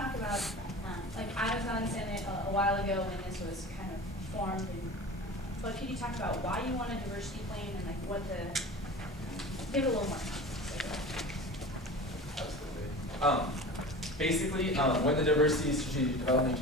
talk about, like I was on Senate a while ago when this was kind of formed, but could you talk about why you want a diversity plan and like what the, give it a little more context. Absolutely. Basically, when the Diversity Strategic Development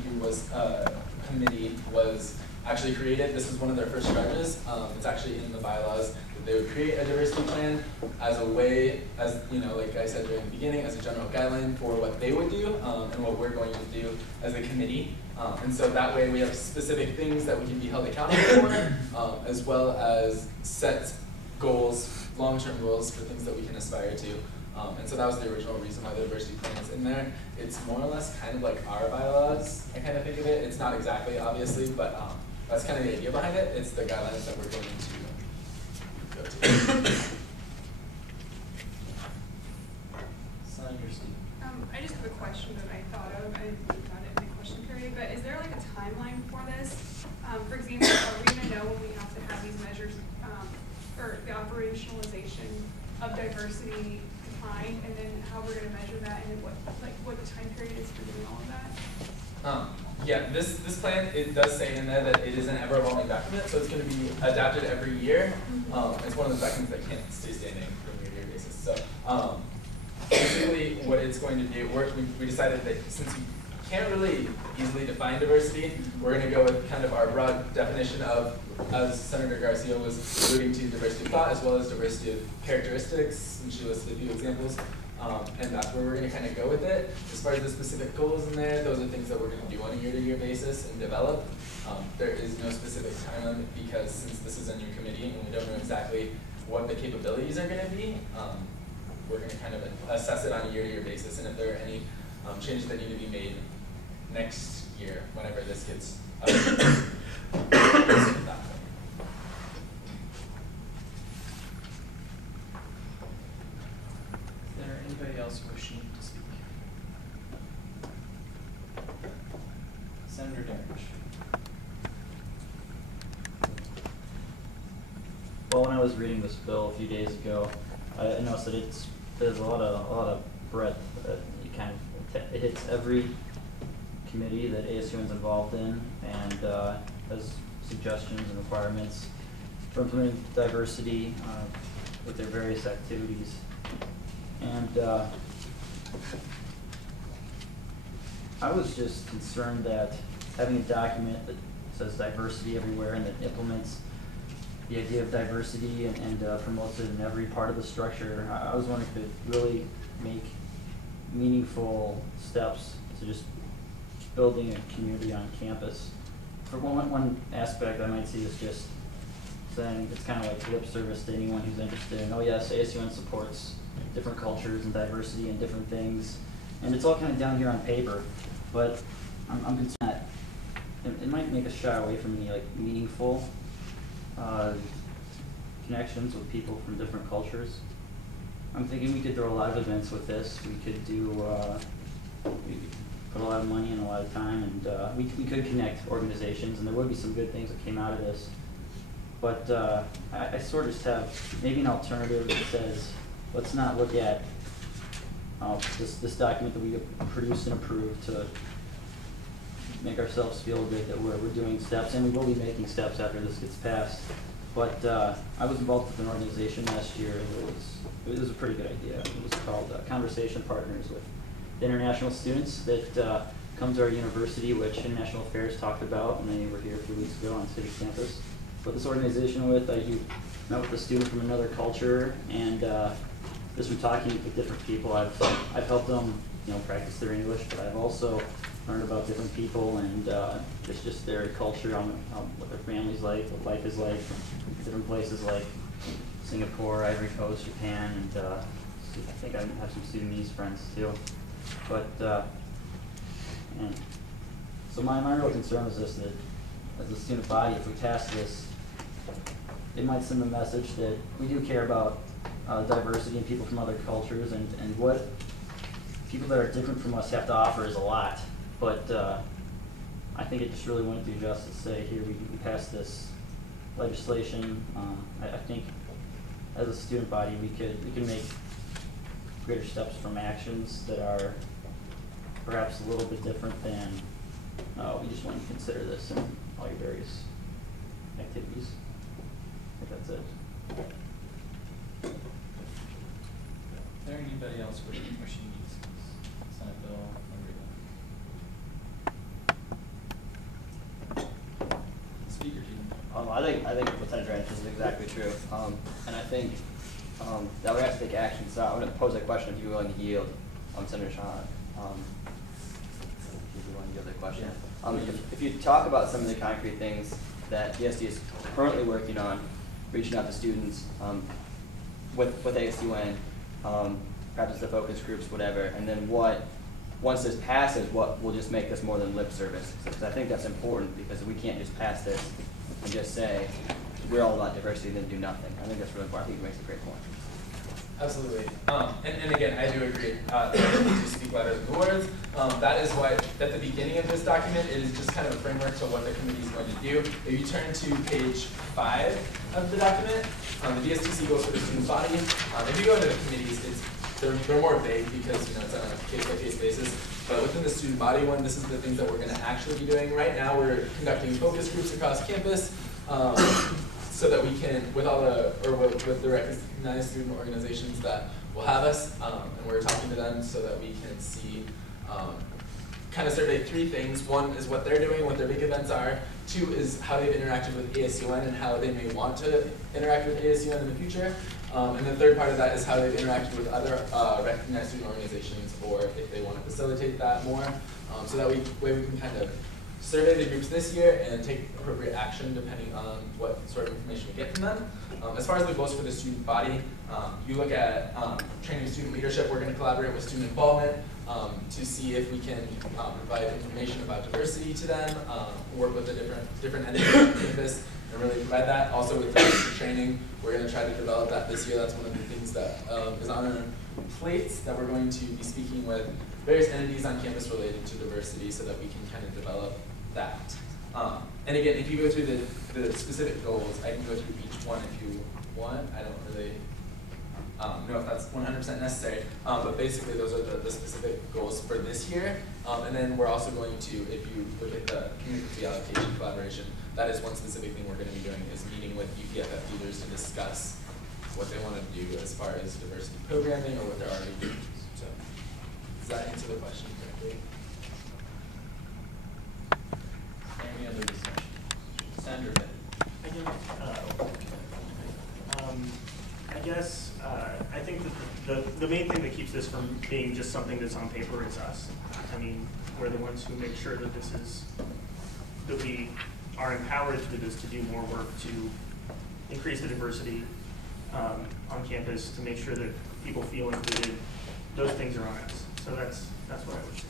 Committee was actually created, this was one of their first charges. It's actually in the bylaws that they would create a diversity plan as a way, as you know, like I said during the beginning, as a general guideline for what they would do and what we're going to do as a committee. And so that way we have specific things that we can be held accountable for, as well as set goals, long-term goals for things that we can aspire to. And so that was the original reason why the diversity plan is in there. It's more or less kind of like our bylaws, I kind of think of it. It's not exactly, obviously, but that's kind of the idea behind it. It's the guidelines that we're going to go to. Senator Steve. I just have a question that I thought of. I didn't think about it in the question period, but is there like a timeline for this? For example, are we going to know when we have to have these measures, or the operationalization of diversity defined, and then how we're going to measure that, and then what the time period is for doing all of that? Yeah, this plan, it does say in there that it is an ever-evolving document, so it's going to be adapted every year. It's one of those documents that can't stay standing from year-to-year basis. So basically what it's going to do, we decided that since we can't really easily define diversity, we're going to go with kind of our broad definition of, as Senator Garcia was alluding to, diversity of thought as well as diversity of characteristics, and she listed a few examples. And that's where we're going to kind of go with it. As far as the specific goals in there, those are things that we're going to do on a year-to-year basis and develop. There is no specific time limit because since this is a new committee and we don't know exactly what the capabilities are going to be, we're going to kind of assess it on a year-to-year basis. And if there are any changes that need to be made next year, whenever this gets Anybody else wishing to speak? Senator Darvish. Well, when I was reading this bill a few days ago, I noticed that there's a lot of breadth. It hits every committee that ASUN is involved in, and has suggestions and requirements for implementing diversity with their various activities. And I was just concerned that having a document that says diversity everywhere and that implements the idea of diversity and promotes it in every part of the structure, I was wondering if it really make meaningful steps to just building a community on campus. For one aspect I might see is just saying it's kind of like lip service to anyone who's interested in, oh yes, ASUN supports different cultures and diversity and different things, and it's all kind of down here on paper, but I'm concerned that it might make us shy away from any like meaningful connections with people from different cultures. I'm thinking we could throw a lot of events with this. We could do, we could put a lot of money and a lot of time, and we could connect organizations, and there would be some good things that came out of this. But I sort of just have maybe an alternative that says, let's not look at this document that we produced and approved to make ourselves feel good that we're doing steps, and we will be making steps after this gets passed. But I was involved with an organization last year. It was a pretty good idea. It was called Conversation Partners, with international students that come to our university, which International Affairs talked about when they were here a few weeks ago on city campus. Put this organization with, I met with a student from another culture, and just from talking with different people, I've helped them, practice their English, but I've also learned about different people and just their culture, what their family's like, what life is like, different places like Singapore, Ivory Coast, Japan, and I think I have some Sudanese friends too. But and so my real concern is this: that as a student body, if we pass this, it might send a message that we do care about diversity and people from other cultures, and what people that are different from us have to offer is a lot. But I think it just really wouldn't do justice to say, here, we passed this legislation. I think as a student body, we can make greater steps from actions that are perhaps a little bit different than, we just want you to consider this in all your various activities. I think that's it. Is there anybody else wishing to discuss Senate Bill number 11? Speaker team. I think what Senator answers is exactly true. And I think that we have to take action. So I'm going to pose a question if you're willing to yield, Senator Shaw. If you want to yield the question. If you talk about some of the concrete things that DSD is currently working on, reaching out to students with ASUN, perhaps it's the focus groups, whatever, and then once this passes, what will just make this more than lip service? Because I think that's important, because we can't just pass this and just say we're all about diversity and then do nothing. I think that's really important. I think it makes a great point. Absolutely. And again, I do agree. To speak louder than the words. That is why, at the beginning of this document, it is just kind of a framework to what the committee is going to do. If you turn to page 5 of the document, the DSTC goes for the student body. If you go to the committees, they're more vague because it's on a case-by-case basis. But within the student body one, this is the things that we're going to actually be doing. Right now, we're conducting focus groups across campus. So that we can, with the recognized student organizations that will have us, and we're talking to them so that we can see, kind of survey 3 things. 1 is what they're doing, what their big events are. 2 is how they've interacted with ASUN and how they may want to interact with ASUN in the future. And the 3rd part of that is how they've interacted with other recognized student organizations, or if they want to facilitate that more. So that way we can kind of survey the groups this year and take appropriate action depending on what sort of information we get from them. As far as the goals for the student body, you look at training student leadership. We're going to collaborate with student involvement to see if we can provide information about diversity to them, work with the different entities on campus, and really provide that. Also with the training, we're going to try to develop that this year. That's one of the things that is on our plate, that we're going to be speaking with various entities on campus related to diversity so that we can kind of develop that. And again, if you go through the specific goals, I can go through each one if you want. I don't really know if that's 100% necessary, but basically those are the specific goals for this year. And then we're also going to, if you look at the community allocation collaboration, that is one specific thing we're going to be doing, is meeting with UPFF leaders to discuss what they want to do as far as diversity programming or what they're already doing. So, does that answer the question correctly? Any other discussion? Senator Bennett. I guess I think that the main thing that keeps this from being just something that's on paper is us. I mean, we're the ones who make sure that that we are empowered to do this, to do more work, to increase the diversity on campus, to make sure that people feel included. Those things are on us. So that's what I would say.